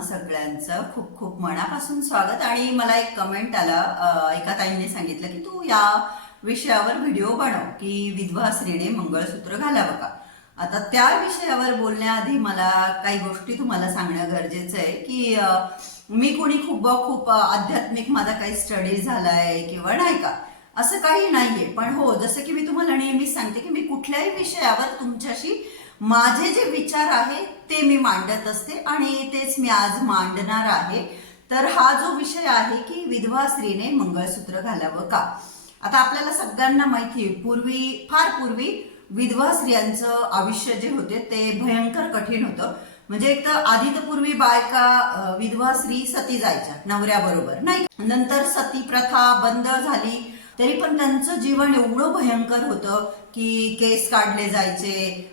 तुम्हा सगळ्यांचं खूप खूप मनापासून स्वागत. आणि मला एक कमेंट आला एका ताईंनी सांगितलं की तू या विषयावर व्हिडिओ बनव की विधवा स्त्रीने मंगळसूत्र घालावं का? आता त्या विषयावर बोलण्याआधी मला काही गोष्टी तुम्हाला सांगणं गरजेचं आहे की मी कोणी खूप खूप आध्यात्मिक माझा काही स्टडी झालाय किंवा नाही का? असं काही नाहीये. पण हो जसं की मी तुम्हाला नेहमीच सांगते की मी कुठल्याही विषयावर तुमच्याशी माझे जे विचार आहे ते मी मांडत असते आणि तेच मी आज मांडणार आहे. तर हा जो विषय आहे की विधवा स्त्रीने मंगळसूत्र घालावं का? आता आपल्याला सगळ्यांना माहिती आहे पूर्वी फार पूर्वी विधवा स्त्रियांचं आयुष्य जे होते ते भयंकर कठीण होतं. म्हणजे एक तर आधी तर पूर्वी बायका विधवा स्त्री सती जायच्या नवऱ्याबरोबर नाही नंतर सती प्रथा बंद झाली. तरी पण त्यांचं जीवन एवढं भयंकर होतं की केस काढले जायचे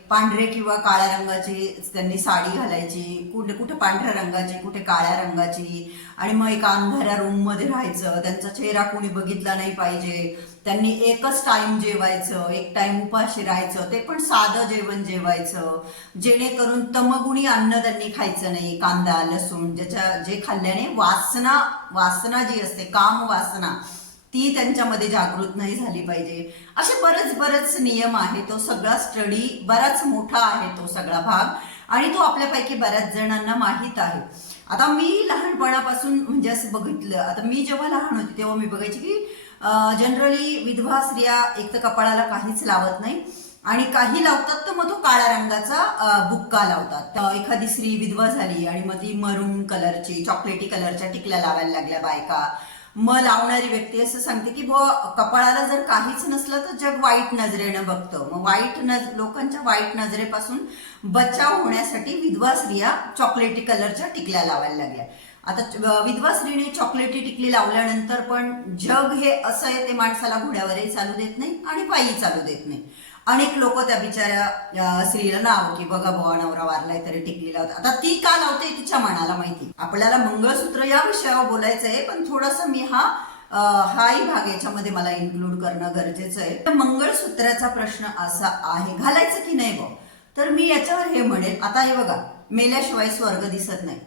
पांढरे किंवा काळ्या रंगाची त्यांनी साडी घालायची कुठे कुठे पांढऱ्या रंगाची कुठे काळ्या रंगाची आणि मग एका अंधाऱ्या रूममध्ये राहायचं. त्यांचा चेहरा कोणी बघितला नाही पाहिजे. त्यांनी एकच टाइम जेवायचं एक टाइम उपाशी राहायचं ते पण साधं जेवण जेवायचं. जेणेकरून तमगुणी अन्न त्यांनी खायचं नाही कांदा लसूण ज्याच्या जे खाल्ल्याने वासना वासना जी असते काम वासना ती त्यांच्यामध्ये जागृत नाही झाली पाहिजे. असे बरेच बरेच नियम आहे. तो सगळा स्टडी बराच मोठा आहे तो सगळा भाग. आणि तो आपल्यापैकी बऱ्याच जणांना माहीत आहे. आता मी लहानपणापासून म्हणजे असं बघितलं. आता मी जेव्हा लहान होते तेव्हा मी बघायची की जनरली विधवा स्त्रिया एक तर कपाळाला काहीच लावत नाही. आणि काही लावतात तर मग तो काळ्या रंगाचा बुक्का लावतात. एखादी स्त्री विधवा झाली आणि मग ती मरून कलरची चॉकलेटी कलरच्या टिकल्या लावायला लागल्या बायका. मग लावणारी व्यक्ती असं सांगते की बुवा कपाळाला जर काहीच नसलं तर जग वाईट नजरेनं बघतं. मग वाईट नज लोकांच्या वाईट नजरेपासून बचाव होण्यासाठी विधवा स्त्रिया चॉकलेटी कलरच्या टिकल्या लावायला लागल्या. आता विधवा स्त्रीने चॉकलेटी टिकली लावल्यानंतर पण जग हे असं आहे ते माणसाला घोड्यावरही चालू देत नाही आणि पायी चालू देत नाही. अनेक लोक त्या बिचाऱ्या स्त्रीला नाव की बघा बुवा नवरा वारलाय तरी टिकलेला होता. आता ती का लावते तिच्या मनाला माहिती. आपल्याला मंगळसूत्र या विषयावर बोलायचं आहे पण थोडस मी हा हाही भाग याच्यामध्ये मला इन्क्लूड करणं गरजेचं आहे. तर मंगळसूत्राचा प्रश्न असा आहे घालायचं की नाही बघ तर मी याच्यावर हे म्हणेल. आता हे बघा मेल्याशिवाय स्वर्ग दिसत नाही.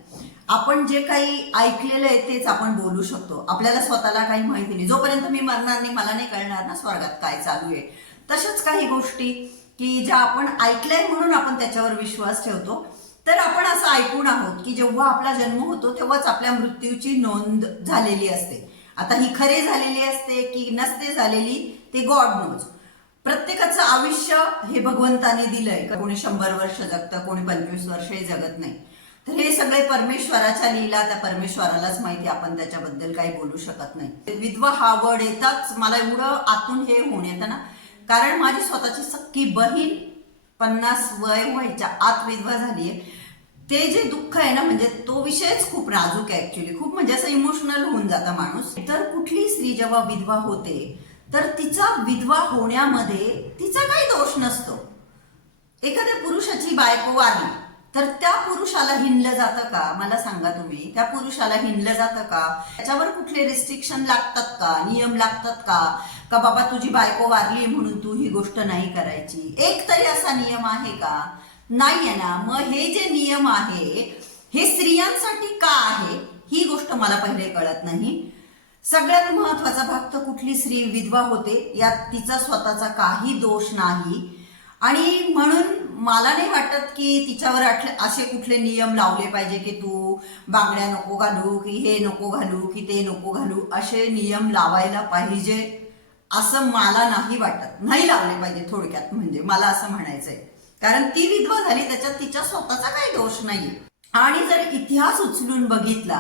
आपण जे काही ऐकलेलं आहे तेच आपण बोलू शकतो. आपल्याला स्वतःला काही माहिती नाही. जोपर्यंत मी मरणार नाही मला नाही कळणार ना स्वर्गात काय चालू आहे. तशाच काही गोष्टी की ज्या आपण ऐकल्या म्हणून आपण त्याच्यावर विश्वास ठेवतो. तर आपण असं ऐकून आहोत की जेव्हा आपला जन्म होतो तेव्हाच आपल्या मृत्यूची नोंद झालेली असते. आता ही खरे झालेली असते की नसते झालेली ते गॉड नोज. प्रत्येकाचं आयुष्य हे भगवंताने दिलंय. का कोणी शंभर वर्ष जगतं कोणी पंचवीस वर्षही जगत नाही. तर हे सगळे परमेश्वराच्या लीला त्या परमेश्वरालाच माहिती आपण त्याच्याबद्दल काही बोलू शकत नाही. विधवा हा वर्ड येताच मला एवढं आतून हे होऊन येतं ना. कारण माझी स्वतःची सक्की बहीण पन्नास वय व्हायच्या आत विधवा झालीये. ते जे दुःख आहे ना म्हणजे तो विषयच खूप नाजूक आहे ऍक्च्युली खूप म्हणजे असं इमोशनल होऊन जाता माणूस. तर कुठली स्त्री जेव्हा विधवा होते तर तिचा विधवा होण्यामध्ये तिचा काही दोष नसतो. एखाद्या पुरुषाची बायको वारली तर त्या पुरुषाला हिंडलं जातं का? मला सांगा तुम्ही. त्या पुरुषाला हिंडलं जातं का? त्याच्यावर कुठले रिस्ट्रिक्शन लागतात का? नियम लागतात का? का बाबा तुझी बायको वारली म्हणून तू ही गोष्ट नाही करायची? एक तरी असा नियम आहे का? नाही आहे ना. मग हे जे नियम आहे हे स्त्रियांसाठी का आहे? ही गोष्ट मला पहिले कळत नाही. सगळ्यात महत्त्वाचा भाग तर कुठली स्त्री विधवा होते यात तिचा स्वतःचा काही दोष नाही. आणि म्हणून मला नाही वाटत की तिच्यावर अटले- असे कुठले नियम लावले पाहिजे की तू बांगड्या नको घालू की हे नको घालू की ते नको घालू असे नियम लावायला पाहिजे. असं मला नाही वाटत. नाही लावले पाहिजे थोडक्यात म्हणजे मला असं म्हणायचंय. कारण ती विधवा झाली त्याच्यात तिच्या स्वतःचा काही दोष नाही. आणि जर इतिहास उचलून बघितला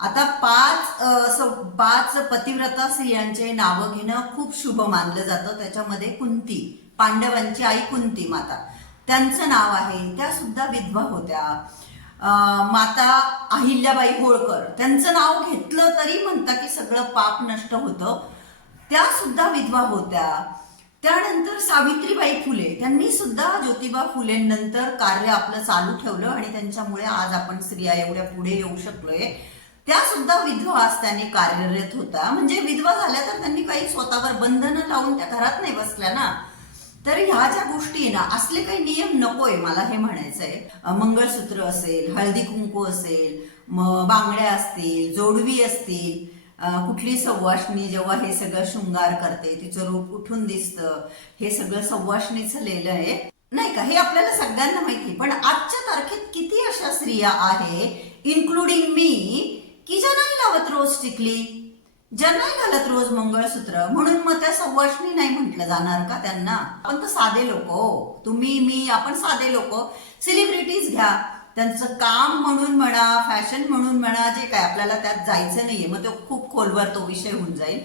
आता पाच असं पाच पतिव्रता स्त्रियांचे नावं घेणं खूप शुभ मानलं जातं. त्याच्यामध्ये कुंती पांडवांची आई कुंती माता. त्यांचं नाव आहे त्या सुद्धा विधवा होत्या. माता अहिल्याबाई होळकर. त्यांचं नाव घेतलं तरी म्हणता की सगळं पाप नष्ट होतं. त्या सुद्धा विधवा होत्या. त्यानंतर सावित्रीबाई फुले त्यांनी सुद्धा ज्योतिबा फुलेंनंतर कार्य आपलं चालू ठेवलं आणि त्यांच्यामुळे आज आपण स्त्रिया एवढ्या पुढे येऊ शकलोय. त्या सुद्धा विधवा आज त्यांनी कार्यरत होता. म्हणजे विधवा झाल्या तर त्यांनी काही स्वतःवर बंधनं लावून त्या घरात नाही बसल्या ना. तर ह्या ज्या गोष्टी आहे ना असले काही नियम नकोय मला हे म्हणायचं आहे मंगळसूत्र असेल हळदी कुंकू असेल मग बांगड्या असतील जोडवी असतील कुठली सव्वाशणी जेव्हा हे सगळं शृंगार करते तिचं रूप उठून दिसतं हे सगळं सव्वाशणीचं लिहिलं आहे. नाही का? हे आपल्याला सगळ्यांना माहिती पण आजच्या तारखेत किती अशा स्त्रिया आहे इन्क्लुडिंग मी की ज्या नाही लावत रोज टिकली? ज्या नाही घालत रोज मंगळसूत्र? म्हणून मग त्या सव्वाशणी नाही म्हटलं जाणार का त्यांना? आपण तर साधे लोक हो. तुम्ही मी आपण साधे लोक. सेलिब्रिटीज घ्या. त्यांचं काम म्हणून म्हणा फॅशन म्हणून म्हणा जे काय आपल्याला त्यात जायचं नाहीये मग तो खूप खोलवर तो विषय होऊन जाईल.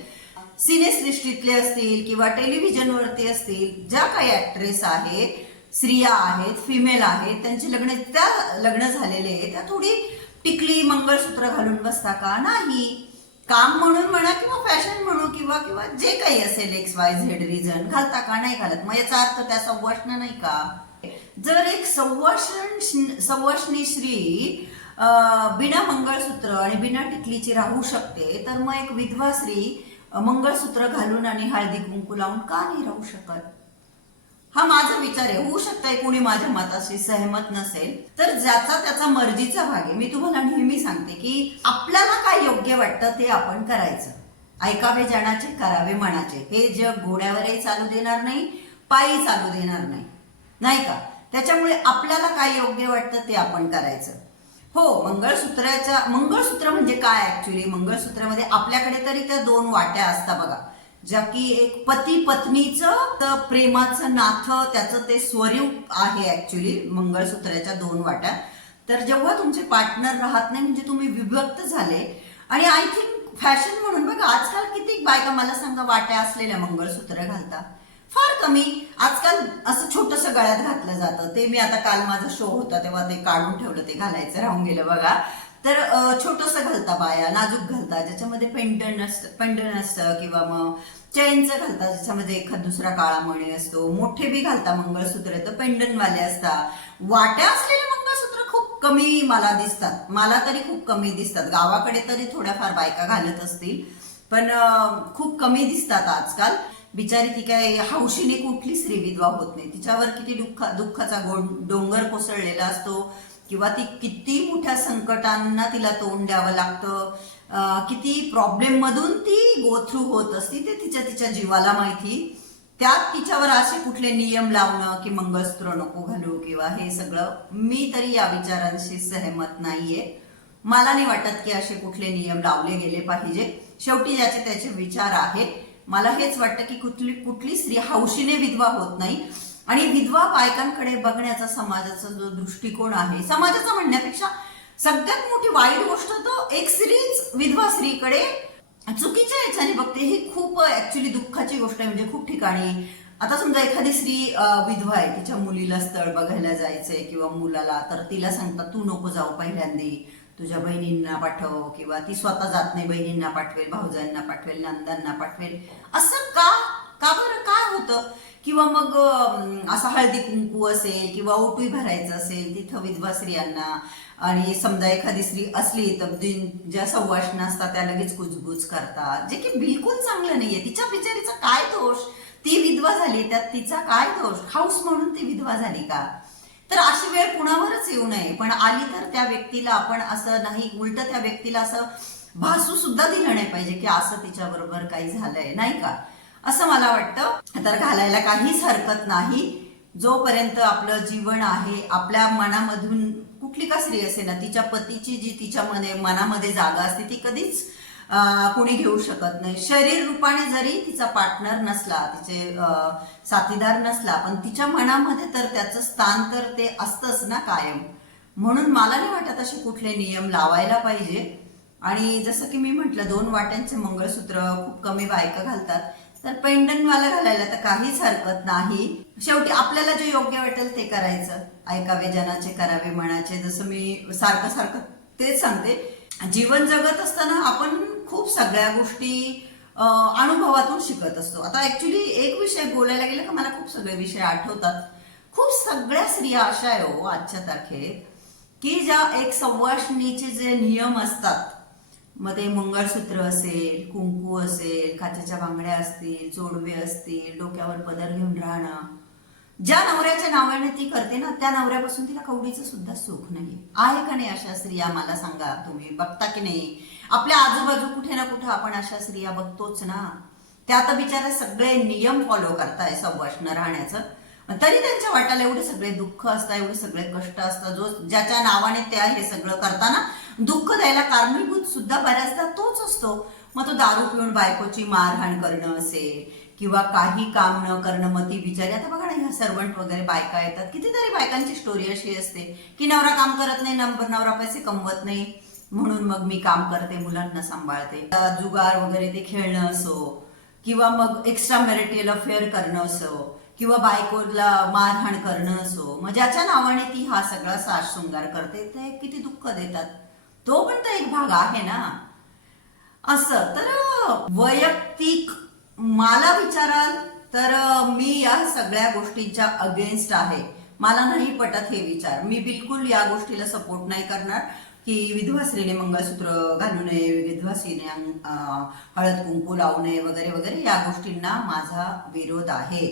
सिनेसृष्टीतले असतील किंवा टेलिव्हिजनवरती असतील ज्या काही ऍक्ट्रेस आहेत स्त्रिया आहेत फिमेल आहेत त्यांचे लग्न त्या लग्न झालेले आहेत त्या थोडी टिकली मंगळसूत्र घालून बसता का? नाही. काम म्हणून म्हणा किंवा फॅशन म्हणू किंवा किंवा जे काही असेल एक्स वाय झेड रिझन घालता का? नाही घालत. मग याचा अर्थ त्याचा वचन नाही का? जर एक संवाषण संभाषणी श्री बिना मंगळसूत्र आणि बिना टिकलीची राहू शकते तर मग एक विधवा स्त्री मंगळसूत्र घालून आणि हळदी कुंकू लावून का नाही राहू शकत? हा माझा विचार आहे. होऊ शकतंय कोणी माझ्या मताशी सहमत नसेल तर ज्याचा त्याचा मर्जीचा भाग आहे. मी तुम्हाला नेहमी सांगते की आपल्याला काय योग्य वाटतं ते आपण करायचं. ऐकावे जणाचे करावे मनाचे. हे जग घोड्यावरही चालू देणार नाही पायी चालू देणार नाही. नाही का? त्याच्यामुळे आपल्याला काय योग्य वाटतं ते आपण करायचं. हो मंगळसूत्राच्या मंगळसूत्र म्हणजे काय ऍक्च्युली मंगळसूत्रामध्ये आपल्याकडे तरी त्या दोन वाट्या असतात बघा. ज्या की एक पती पत्नीचं प्रेमाचं नातं त्याचं ते स्वरूप आहे ऍक्च्युली मंगळसूत्राच्या दोन वाट्या. तर जेव्हा तुमचे पार्टनर राहत नाही म्हणजे तुम्ही विभक्त झाले आणि आय थिंक फॅशन म्हणून बघा आजकाल किती बायका मला सांगा वाट्या असलेल्या मंगळसूत्र घालतात. फार कमी. आजकाल असं छोटस गळ्यात घातलं जातं. ते मी आता काल माझा शो होता तेव्हा ते काढून ठेवलं ते घालायचं राहून गेलं बघा. तर छोटस घालता बाया नाजूक घालता ज्याच्यामध्ये पेंडन असतं पेंटन असतं किंवा मग चेनचं घालता ज्याच्यामध्ये एखाद दुसरा काळा मणी असतो. मोठे बी घालता मंगळसूत्र तर पेंडनवाले असतात वाट्या असलेले मंगळसूत्र खूप कमी मला दिसतात. मला तरी खूप कमी दिसतात. गावाकडे तरी थोड्याफार बायका घालत असतील. पण खूप कमी दिसतात आजकाल. बिचारी ती काय हौशीने कुठली स्त्री विधवा होत नाही. तिच्यावर किती दुःख दुःखाचा गों- डोंगर कोसळलेला असतो किंवा ती किती मोठ्या संकटांना तिला तोंड द्यावं लागतं. किती प्रॉब्लेम मधून ती गो थ्रू होत असती ते तिच्या तिच्या जीवाला माहिती. त्यात तिच्यावर असे कुठले नियम लावणं की मंगळसूत्र नको घालू किंवा हे सगळं मी तरी या विचारांशी सहमत नाहीये. मला नाही वाटत की असे कुठले नियम लावले गेले पाहिजे. शेवटी ज्याचे त्याचे विचार आहेत. मला हेच वाटतं की कुठली कुठली स्त्री हौशीने विधवा होत नाही. आणि विधवा बायकांकडे बघण्याचा समाजाचा जो दृष्टिकोन आहे समाजाचा म्हणण्यापेक्षा सगळ्यात मोठी वाईट गोष्ट तो एक स्त्रीच विधवा स्त्रीकडे चुकीच्या याच्याने बघते. ही खूप ऍक्च्युली दुःखाची गोष्ट आहे. म्हणजे खूप ठिकाणी आता समजा एखादी स्त्री विधवा आहे तिच्या मुलीला स्थळ बघायला जायचंय किंवा मुलाला तर तिला सांगतात तू नको जाऊ पहिल्यांदी. तुझ्या बहिणींना पाठव किंवा ती स्वतः जात नाही बहिणींना पाठवेल भाऊजांना पाठवेल नंदांना पाठवेल. असं का? का बरं? काय होतं? किंवा मग असा असं हळदी कुंकू असेल किंवा ओटवी भरायचं असेल तिथं विधवा स्त्रियांना आणि समजा एखादी स्त्री असली तर ज्या संवाषण असतात त्या लगेच कुजबुज करतात. जे की बिलकुल चांगलं नाहीये. तिच्या बिचारीचा काय दोष? ती विधवा झाली त्यात तिचा काय दोष? हाऊस म्हणून ती विधवा झाली का? तर अशी वेळ कुणावरच येऊ नये. पण आली तर त्या व्यक्तीला आपण असं नाही उलट त्या व्यक्तीला असं भासू सुद्धा दिलं नाही पाहिजे की असं तिच्या बरोबर काही झालंय नाही का? असं मला वाटतं. तर घालायला काहीच हरकत नाही. जोपर्यंत आपलं जीवन आहे आपल्या मनामधून कुठली का स्त्री असे ना तिच्या पतीची जी तिच्या मनामध्ये जागा असते ती कधीच कुणी घेऊ शकत नाही. शरीर रूपाने जरी तिचा पार्टनर नसला तिचे साथीदार नसला पण तिच्या मनामध्ये तर त्याचं स्थान तर ते असतंच ना कायम. म्हणून मला नाही वाटत असे कुठले नियम लावायला पाहिजे. आणि जसं की मी म्हटलं दोन वाट्यांचे मंगळसूत्र खूप कमी बायका घालतात. तर पेंडनवाला घालायला तर काहीच हरकत नाही. शेवटी आपल्याला जे योग्य वाटेल ते करायचं. ऐकावे जनाचे करावे मनाचे. जसं मी सारखं सारखं तेच सांगते. जीवन जगत असताना आपण खूप सगळ्या गोष्टी अनुभवातून शिकत असतो. आता ऍक्च्युली एक विषय बोलायला गेलं का मला खूप सगळे विषय आठवतात. खूप सगळ्या स्त्रिया अशा आहे हो आजच्या तारखेत की ज्या एक संवाषणीचे जे नियम असतात मग ते मंगळसूत्र असेल कुंकू असेल काचेच्या बांगड्या असतील जोडवे असतील डोक्यावर पदर घेऊन राहणं ज्या नवऱ्याच्या नावाने ती करते ना त्या नवऱ्यापासून तिला कवडीचं सुद्धा सुख नाही. आहे का नाही अशा स्त्रिया? मला सांगा तुम्ही बघता की नाही? आपल्या आजूबाजू कुठे ना कुठे आपण अशा स्त्रिया बघतोच ना. त्या तर बिचारे सगळे नियम फॉलो करताय सवाष्ण राहण्याचं. तरी त्यांच्या वाट्याला एवढे सगळे दुःख असतात एवढे सगळे कष्ट असतात. जो ज्याच्या नावाने त्या हे सगळं करताना दुःख द्यायला कारणीभूत सुद्धा बऱ्याचदा तोच असतो. मग तो दारू पिऊन बायकोची मारहाण करणं असेल किंवा काही काम न करणं मग ती बिचारी आता बघा ना ह्या सर्वंट वगैरे बायका येतात. कितीतरी बायकांची स्टोरी अशी असते की नवरा काम करत नाही नंबर नवरा पैसे कमवत नाही. म्हणून मग मी काम करते मुलांना सांभाळते. जुगार वगैरे ते खेळणं असो किंवा मग एक्स्ट्रा मॅरिटल अफेअर करणं असो किंवा बायकोला मारहाण करणं असो मग ज्याच्या नावाने ती हा सगळा सास शृंगार करते ते किती दुःख देतात. तो पण तर एक भाग आहे ना. असं तर वैयक्तिक मला विचाराल तर मी या सगळ्या गोष्टींच्या अगेन्स्ट आहे. मला नाही पटत हे विचार. मी बिलकुल या गोष्टीला सपोर्ट नाही करणार. की विधवा स्त्रीने मंगळसूत्र घालू नये विधवा स्त्रीने अं, हळद कुंकू लावू नये वगैरे वगैरे या गोष्टींना माझा विरोध आहे.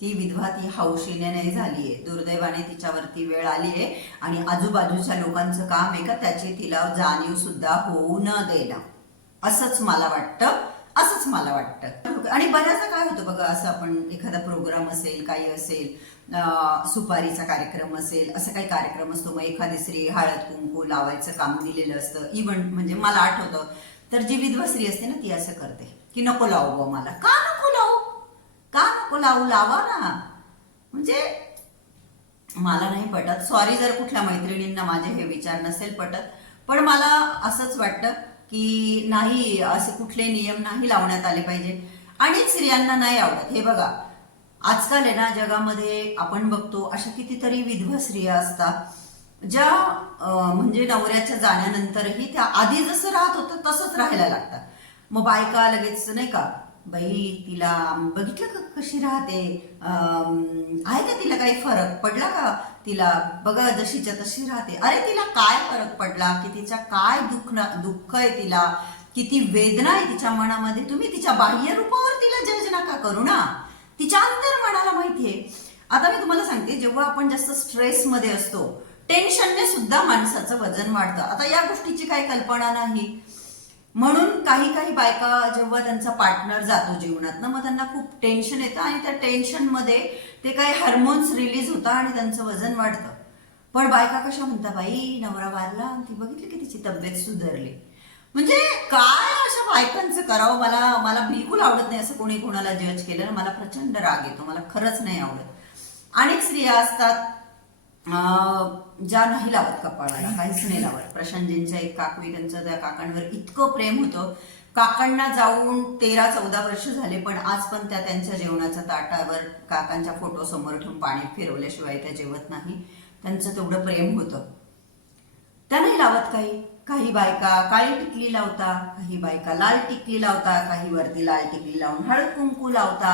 ती विधवा ती हौशीने नाही झाली आहे दुर्दैवाने तिच्यावरती वेळ आली आहे आणि आजूबाजूच्या लोकांचं काम आहे का? त्याची तिला जाणीव सुद्धा होऊ न देणं असंच मला वाटतं. असंच मला वाटतं. आणि बऱ्याचदा काय होतं बघा असं आपण एखादा प्रोग्राम असेल काही असेल सुपारीचा कार्यक्रम असेल असं काही कार्यक्रम असतो मग एखादी स्त्री हळद कुंकू लावायचं काम दिलेलं असतं. इव्हन म्हणजे मला आठवतं तर जी विधवा स्त्री असते ना ती असं करते की नको लावू बा मला. का नको लावू? का नको लावू? लावा ना. म्हणजे मला नाही पटत. सॉरी जर कुठल्या मैत्रिणींना माझे हे विचार नसेल पटत पण मला असंच वाटतं की नाही असे कुठले नियम नाही लावण्यात आले पाहिजे. आणि स्त्रियांना नाही आवडत. हे बघा आजकाल आहे ना जगामध्ये आपण बघतो अशा कितीतरी विधवा स्त्रिया असतात ज्या म्हणजे नवऱ्याच्या जाण्यानंतरही त्या आधी जसं राहत होतं तसंच राहायला लागतात. मग बायका लगेच नाही का बाई तिला बघितलं का कशी राहते? अं, आहे का तिला काही फरक? पडला का तिला? बघा जशीच्या तशी राहते. अरे तिला काय फरक पडला? की तिच्या काय दुःख दुःख आहे तिला? किती वेदना आहे तिच्या मनामध्ये. तुम्ही तिच्या बाह्य रूपावर तिला जज नका करू ना. तिच्या अंतर मनाला माहितीये आता मी तुम्हाला सांगते जेव्हा आपण जास्त स्ट्रेसमध्ये असतो टेन्शनने सुद्धा माणसाचं वजन वाढतं. आता या गोष्टीची काही कल्पना नाही. म्हणून काही काही बायका जेव्हा त्यांचा पार्टनर जातो जीवनात ना मग त्यांना खूप टेन्शन येतं आणि त्या टेन्शनमध्ये ते काही हार्मोन्स रिलीज होतात आणि त्यांचं वजन वाढतं. पण बायका कशा म्हणता बाई नवरा वारला ती बघितली की तिची तब्येत सुधारली. म्हणजे काय अशा बायकांचं करावं? मला मला बिलकुल आवडत नाही असं कोणी कोणाला जज केलं मला प्रचंड राग येतो. मला खरंच नाही आवडत. अनेक स्त्रिया असतात ज्या नाही लावत कपाळाला काहीच नाही लावत. प्रशांतजींच्या एक काकवी त्यांचं त्या काकांवर इतकं प्रेम होतं. काकांना जाऊन तेरा चौदा वर्ष झाले पण आज पण त्या त्यांच्या जेवणाच्या ताटावर काकांच्या फोटो समोर ठेवून पाणी फिरवल्याशिवाय त्या जेवत नाही. त्यांचं तेवढं प्रेम होतं. त्या नाही लावत काही. काही बायका काळी टिकली लावता काही बायका लाल टिकली लावता काही वरती लाल टिकली लावून हळद कुंकू लावता.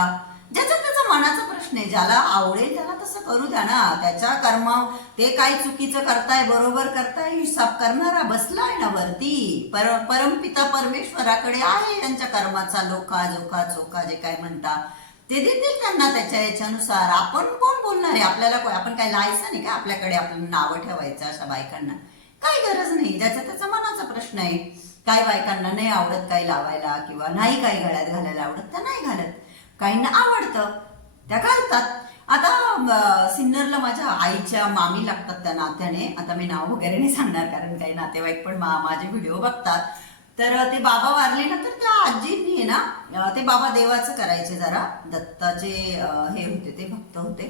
ज्याचा त्याचा मनाचा प्रश्न आहे ज्याला आवडेल त्याला तसं करू द्या ना. त्याच्या कर्म ते काय चुकीचं करताय बरोबर करताय हिसाब करणारा बसलाय ना वरती. पर परमपिता परमेश्वराकडे आहे त्यांच्या कर्माचा लोका जोका चोका जे काय म्हणता. ते देतील त्यांना त्याच्या याच्यानुसार. आपण कोण बोलणार? आहे आपल्याला आपण काय लायचं नाही का? आपल्याकडे आपलं नावं ठेवायचं अशा बायकांना. काही गरज नाही. ज्याचा त्याचा मनाचा प्रश्न आहे. काही बायकांना नाही आवडत काही लावायला किंवा नाही काही गळ्यात घालायला आवडत त्या नाही घालत. काहींना आवडतं त्या घालतात. आता सिन्नरला माझ्या आईच्या मामी लागतात त्या नात्याने. आता मी नाव वगैरे नाही सांगणार कारण काही नातेवाईक पण मा- माझे व्हिडिओ बघतात. तर ते बाबा वारले ना तर त्या आजींनी आहे ना ते बाबा देवाचं करायचे जरा. दत्ताचे हे होते ते भक्त होते.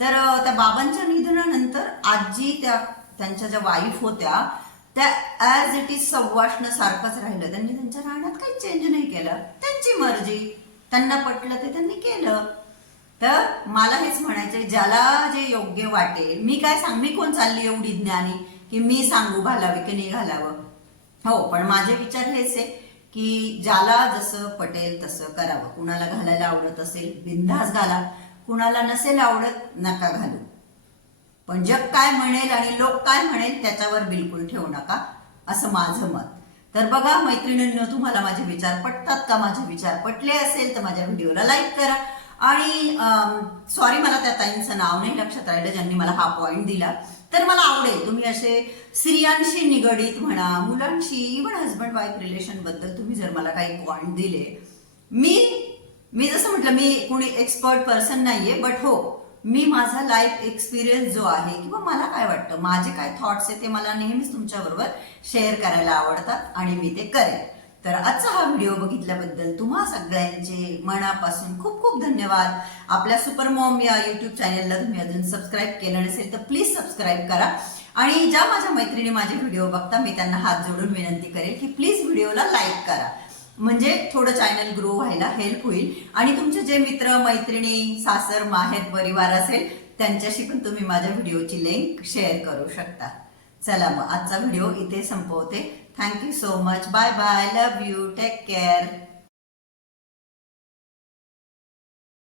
तर त्या बाबांच्या निधनानंतर आजी त्या त्यांच्या ज्या वाईफ होत्या त्या ऍज इट इज सव्वाष्ण सारखंच राहिलं. त्यांनी त्यांच्या राहण्यात काही चेंज नाही केलं. त्यांची मर्जी. त्यांना पटलं ते त्यांनी केलं. तर मला हेच म्हणायचं ज्याला जे योग्य वाटेल मी काय सांग मी कोण चालली एवढी ज्ञानी की मी सांगू घालावे की नाही घालावं? हो पण माझे विचार हेच आहे की ज्याला जसं पटेल तसं करावं. कुणाला घालायला आवडत असेल बिंदास घाला. कुणाला नसेल आवडत नका घालू. पण जग काय म्हणेल आणि लोक काय म्हणेल त्याच्यावर बिलकुल ठेवू नका असं माझं मत. तर बघा मैत्रिणींनो तुम्हाला माझे विचार पटतात का? माझे विचार पटले असेल तर माझ्या व्हिडिओला लाईक करा. आणि सॉरी मला त्या ताईंचं नाव नाही लक्षात राहिलं ज्यांनी मला हा पॉईंट दिला. तर मला आवडेल तुम्ही असे स्त्रियांशी निगडीत म्हणा मुलांशी इव्हन हजबंड वाईफ रिलेशनबद्दल तुम्ही जर मला काही पॉईंट दिले. मी मी जसं म्हटलं मी कोणी एक्सपर्ट पर्सन नाहीये बट हो मी माझा लाईफ एक्सपिरियन्स जो आहे किंवा मला काय वाटतं माझे काय थॉट्स आहे ते मला नेहमीच तुमच्याबरोबर शेअर करायला आवडतात आणि मी ते करेन. तर आजचा हा व्हिडिओ बघितल्याबद्दल तुम्हा सगळ्यांचे मनापासून खूप खूप धन्यवाद. आपल्या सुपर मॉम या यूट्यूब चॅनलला तुम्ही अजून सबस्क्राईब केलं नसेल तर प्लीज सबस्क्राईब करा. आणि ज्या माझ्या मैत्रिणी माझे व्हिडिओ बघता मी त्यांना हात जोडून विनंती करेल की प्लीज व्हिडिओला लाईक करा. म्हणजे थोडं चॅनल ग्रो व्हायला हेल्प होईल. आणि तुमचे जे मित्र मैत्रिणी सासर माहेर परिवार असेल त्यांच्याशी पण तुम्ही माझ्या व्हिडिओची लिंक शेअर करू शकता. चला मग आजचा व्हिडिओ इथे संपवते. Thank you so much bye bye love you take care